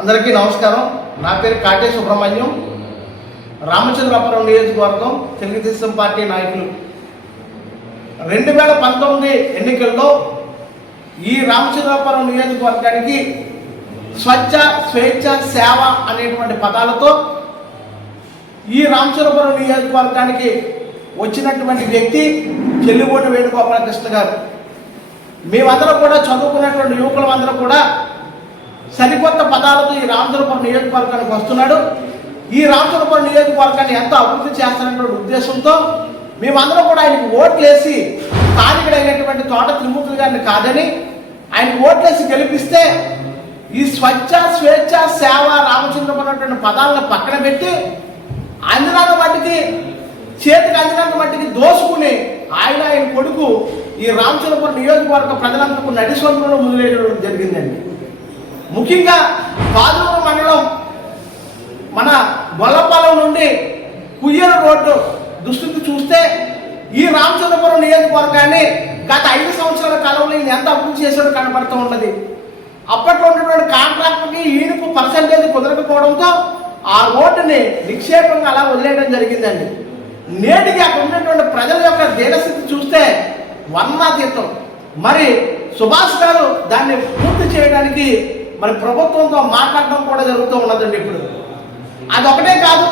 అందరికీ నమస్కారం. నా పేరు కాటే సుబ్రహ్మణ్యం. రామచంద్రాపురం నియోజకవర్గం తెలుగుదేశం పార్టీ నాయకులు. రెండు వేల పంతొమ్మిది ఎన్నికల్లో ఈ రామచంద్రాపురం నియోజకవర్గానికి స్వచ్ఛ స్వేచ్ఛ సేవ అనేటువంటి పదాలతో ఈ రామచంద్రపురం నియోజకవర్గానికి వచ్చినటువంటి వ్యక్తి చెల్లిబోటి వేణుగోపాలకృష్ణ గారు. మేమందరం కూడా చదువుకున్నటువంటి యువకులందరూ కూడా సరికొత్త పదాలతో ఈ రామచంద్రపురం నియోజకవర్గానికి వస్తున్నాడు. ఈ రామచంద్రపురం నియోజకవర్గాన్ని ఎంతో అభివృద్ధి చేస్తున్నటువంటి ఉద్దేశంతో మేమందరం కూడా ఆయనకు ఓట్లేసి స్థానికుడైనటువంటి తోట త్రిమూర్తులు గారిని కాదని ఆయన ఓట్లేసి గెలిపిస్తే ఈ స్వచ్ఛ స్వేచ్ఛ సేవ రామచంద్రం అన్నటువంటి పదాలను పక్కన పెట్టి అందినంత మట్టికి చేతికి అందినంత మట్టికి దోసుకుని ఆయన ఆయన కొడుకు ఈ రామచంద్రపురం నియోజకవర్గ ప్రజలందరికీ నడిసొంతంలో మొదలయ్యడం జరిగిందండి. ముఖ్యంగా పాదూరు మండలం మన గొల్లపాలెం నుండి కుయ్యర రోడ్డు దుస్థితి చూస్తే ఈ రామచంద్రపురం నియోజకవర్గాన్ని గత ఐదు సంవత్సరాల కాలంలో ఈయన ఎంత అభివృద్ధి చేశాడో కనబడుతూ ఉన్నది. అప్పట్లో ఉన్నటువంటి కాంట్రాక్ట్కి ఈయనకు పర్సంటేజ్ కుదరకపోవడంతో ఆ రోడ్డుని నిక్షేపంగా అలా వదిలేయడం జరిగిందండి. నేటికి అక్కడ ఉన్నటువంటి ప్రజల యొక్క దీనస్థితి చూస్తే వర్ణాతీతం. మరి సుభాష్ గారు దాన్ని పూర్తి చేయడానికి మరి ప్రభుత్వంతో మాట్లాడడం కూడా జరుగుతూ ఉన్నదండి ఇప్పుడు. అదొకటే కాదు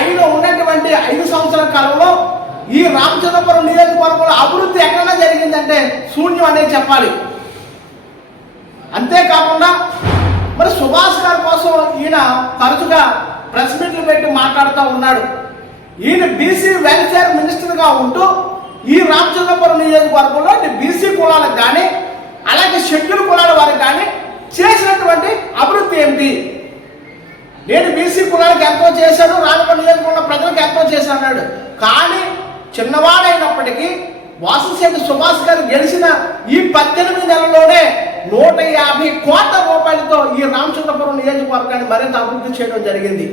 ఐదులో ఉన్నటువంటి ఐదు సంవత్సరాల కాలంలో ఈ రామచంద్రపురం నియోజకవర్గంలో అభివృద్ధి ఎక్కడైనా జరిగిందంటే శూన్యం అనేది చెప్పాలి. అంతేకాకుండా మరి సుభాష్ గారి కోసం ఈయన తరచుగా ప్రెస్ మీట్లు పెట్టి మాట్లాడుతూ ఉన్నాడు. ఈయన బీసీ వెల్ఫేర్ మినిస్టర్గా ఉంటూ ఈ రామచంద్రపురం నియోజకవర్గంలో బీసీ కులాలకు కానీ అలాగే షెడ్యూల్ కులాల వారికి కానీ చేసినటువంటి అభివృద్ధి ఏమిటి నేను బీసీ కులానికి ఎంతో చేశాను రామపల్లి నియోజకవర్గ ప్రజలకు ఎంతో చేశాను అన్నాడు. కానీ చిన్నవాడైనప్పటికీ వాసుశేఖర్ సుభాష్ గారు గెలిచిన ఈ పద్దెనిమిది నెలలోనే నూట యాభై కోట్ల రూపాయలతో ఈ రామచంద్రపురం నియోజకవర్గాన్ని మరింత అభివృద్ధి చేయడం జరిగింది.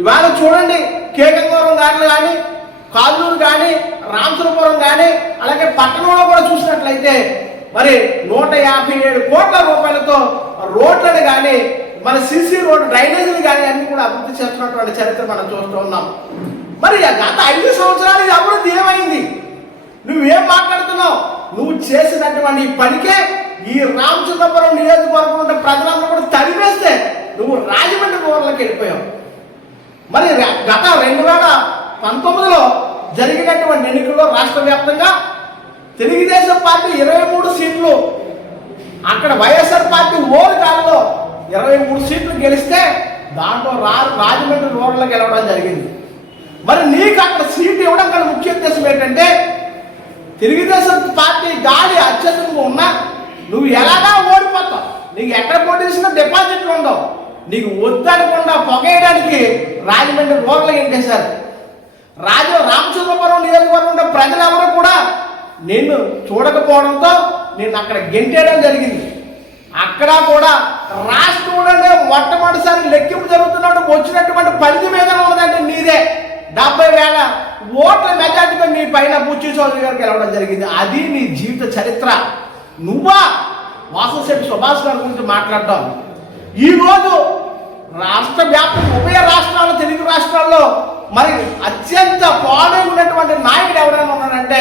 ఇవాళ చూడండి కేకంగూరం గాని కానీ కాజూరు కానీ రామచంద్రపురం కానీ అలాగే పట్టణంలో కూడా చూసినట్లయితే మరి నూట యాభై ఏడు కోట్ల రూపాయలతో రోడ్లను కానీ మన సిసి రోడ్ డ్రైనేజీలు కానీ అన్ని కూడా అభివృద్ధి చేస్తున్నటువంటి చరిత్ర మనం చూస్తూ ఉన్నాం. మరి గత ఐదు సంవత్సరాలు ఈ అభివృద్ధి ఏమైంది? నువ్వేం మాట్లాడుతున్నావు? నువ్వు చేసినటువంటి ఈ పనికే ఈ రామచంద్రపురం నియోజకవర్గం ఉన్న ప్రజలందరూ కూడా తరివేస్తే నువ్వు రాజమండ్రి ఊర్లోకి వెళ్ళిపోయావు. మరి గత రెండు వేల పంతొమ్మిదిలో జరిగినటువంటి ఎన్నికల్లో రాష్ట్ర వ్యాప్తంగా తెలుగుదేశం పార్టీ ఇరవై మూడు సీట్లు. అక్కడ వైఎస్ఆర్ పార్టీ ఓరు కాలంలో ఇరవై మూడు సీట్లు గెలిస్తే దాంట్లో రా రాజమండ్రి రోడ్లో గెలవడం జరిగింది. మరి నీకు అక్కడ సీట్ ఇవ్వడం కన్నా ముఖ్య ఉద్దేశం ఏంటంటే తెలుగుదేశం పార్టీ గాలి అత్యధికంగా ఉన్నా నువ్వు ఎలాగా ఓడిపోతావు? నీకు ఎక్కడ పోటీ చేసినా డిపాజిట్లు ఉండవు. నీకు వద్దనకుండా పొగేయడానికి రాజమండ్రి రోడ్లు చేశారు రాజు రామచంద్రపురం నియోజకవర్గం ఉండే ప్రజలెవరూ కూడా నిన్ను చూడకపోవడంతో నేను అక్కడ గెంటేయడం జరిగింది. అక్కడ కూడా రాష్ట్రంలోనే మొట్టమొదటిసారి లెక్కింపు జరుగుతున్నట్టు వచ్చినటువంటి పరిధి మీద ఉన్నదంటే నీదే. డెబ్బై వేల ఓట్ల మెజార్టీతో నీ పైన బుచ్చి చౌదరి గారికి వెళ్ళడం జరిగింది. అది నీ జీవిత చరిత్ర. నువ్వా? వాసశెట్టి సుభాష్ గారి గురించి మాట్లాడటం ఈరోజు రాష్ట్ర వ్యాప్తంగా ఉభయ రాష్ట్రాల్లో తెలుగు రాష్ట్రాల్లో మరి అత్యంత పాడై ఉన్నటువంటి నాయకుడు ఎవరైనా ఉన్నారంటే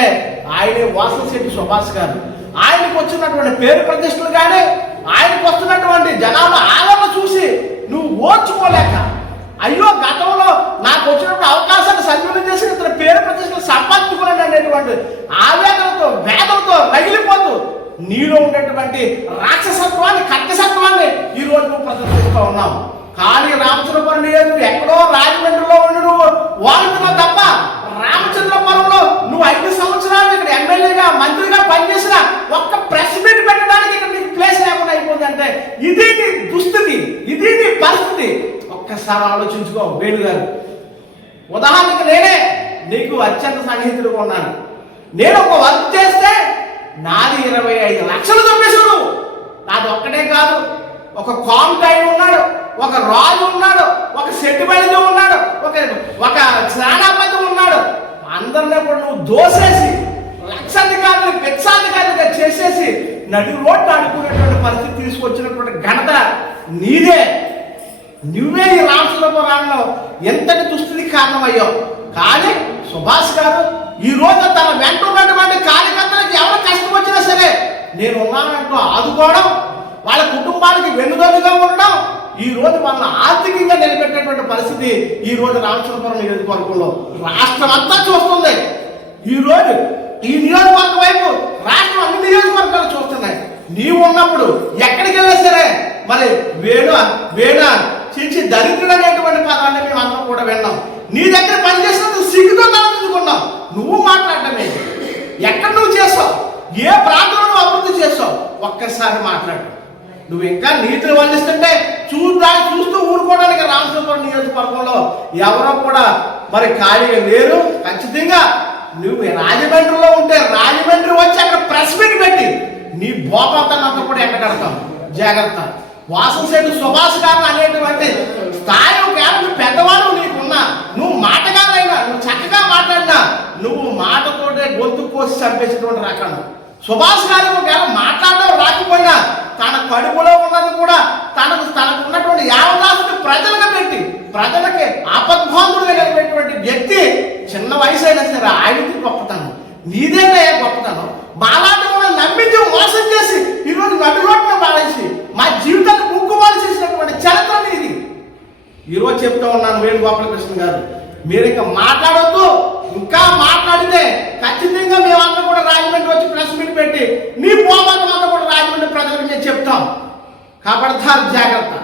ఆయనే వాసశెట్టి సుభాష్ గారు. ఆయనకు వచ్చినటువంటి పేరు ప్రతిష్టలు కానీ ఆయనకు వస్తున్నటువంటి జనాల ఆదరణ చూసి నువ్వు ఓర్చుకోలేక అయ్యో గతంలో నాకు వచ్చినటువంటి అవకాశాన్ని సద్వినియోగం చేసి ఇతర పేరు ప్రతిష్టలు సంపాదించుకున్నాను అనేటువంటి ఆవేదనతో వేదనతో రగిలిపోతూ నీలో ఉండేటువంటి రాక్షసత్వాన్ని కట్టసత్వాన్ని ఈరోజు నువ్వు ప్రదర్శిస్తూ ఉన్నావు. కానీ రామచంద్రపురం నువ్వు ఎక్కడో రాజమండ్రిలో ఉండి నువ్వు వాడుతున్నావు తప్ప రామచంద్రపురంలో నువ్వు ఐదు సంవత్సరాలు ఇక్కడ ఎమ్మెల్యేగా మంత్రిగా పనిచేసిన ఒక్క ప్రెస్ మీట్ పెట్టడానికి ఇక్కడ నీకు ప్లేస్ లేకుండా అయిపోయింది అంటే ఇది నీ దుస్థితి ఇది నీ పరిస్థితి. ఒక్కసారి ఆలోచించుకో వేణు గారు. ఉదాహరణకు నేనే నీకు అత్యంత సన్నిహితుడుగా ఉన్నాను. నేను ఒక వర్క్ చేస్తే నాది ఇరవై ఐదు లక్షలు చంపేశావు నాది ఒక్కటే కాదు ఒక కాంకాయ ఉన్నాడు. ఒక రాజు ఉన్నాడు ఒక సెట్టిబడిది ఉన్నాడు ఒక ఒక స్నానాపతి ఉన్నాడు. అందరినీ కూడా నువ్వు దోసేసి లక్షాధికారులు పెచ్చాధికారులుగా చేసేసి నడి రోడ్డు ఆడుకునేటువంటి పరిస్థితి తీసుకొచ్చినటువంటి ఘనత నీదే. నువ్వే ఈ రామచంద్రపురాణంలో ఎంతటి దుస్థితికి కారణమయ్యావు? కానీ సుభాష్ గారు ఈ రోజు తన వెంట ఉన్నటువంటి కార్యకర్తలకు ఎవరు కష్టం వచ్చినా సరే నేను ఉన్నానంటూ ఆదుకోవడం వాళ్ళ కుటుంబానికి వెన్నుదన్నుగా ఉండడం ఈ రోజు మన ఆర్థికంగా నిలబెట్టినటువంటి పరిస్థితి ఈ రోజు రామచంద్రపురం నియోజకవర్గంలో రాష్ట్రం అంతా చూస్తుంది. ఈ రోజు ఈ నియోజకవర్గం వైపు రాష్ట్రం అన్ని నియోజకవర్గాలు చూస్తున్నాయి. నీవు ఉన్నప్పుడు ఎక్కడికి వెళ్ళినా సరే మరి వేణు వేణ చిచి దరిద్రుడు అనేటువంటి పదాన్ని మేము అందరం కూడా విన్నాం. నీ దగ్గర పనిచేసినందుకు సిగ్గుతో తలపించుకున్నాం నువ్వు మాట్లాడటమే ఎక్కడ నువ్వు చేసావు? ఏ ప్రాంతంలో నువ్వు అభివృద్ధి చేసావు? ఒక్కసారి మాట్లాడు. నువ్వు ఇంకా నీతులు వండిస్తుంటే చూడా చూస్తూ ఊరుకోవడానికి రామచంద్రపురం నియోజకవర్గంలో ఎవరో కూడా మరి ఖాళీగా లేరు. ఖచ్చితంగా నువ్వు రాజమండ్రిలో ఉంటే రాజమండ్రి వచ్చి అక్కడ ప్రెస్ మీట్ పెట్టి నీ భోపాతనంతా కూడా ఎండగడతాం జాగ్రత్త. వాసంశెట్టి సుభాష్ గారు అనేటువంటి స్థాయి కేవలం పెద్దవాడు నీకున్నా. నువ్వు మాటగానైనా నువ్వు చక్కగా మాట్లాడినా నువ్వు మాటతోటే గొంతు కోసి చంపేసినటువంటి రకం. సుభాష్ గారు ఒకవేళ మాట్లాడడం రాకపోయినా తన కడుపులో ఉన్నది కూడా తనకు తనకు ఉన్నటువంటి యావదాసుని ప్రజలకు పెట్టి ప్రజలకి ఆపద్బాంధుడుగా నిలబెట్టినటువంటి వ్యక్తి చిన్న వయసు అయినా సరే ఆయనకి గొప్పతనం. నీదేనా గొప్పతనం? మాలాంటి వాళ్ళని నమ్మించి మోసం చేసి ఈరోజు నడు రోడ్డున పాడేసి మా జీవితాన్ని ముక్కుమాలు చేసినటువంటి చరిత్ర మీది. ఈరోజు చెప్తా ఉన్నాను వేణుగోపాలకృష్ణ గారు మీరు ఇంకా మాట్లాడొద్దు. ఇంకా మాట్లాడితే ఖచ్చితంగా మేమంతా కూడా రాజమండ్రి వచ్చి ప్రెస్ మీట్ పెట్టి మీ పోమాటం మాత్రం కూడా రాజమండ్రి ప్రజలకు మేము చెప్తాం కాబట్టి జాగ్రత్త.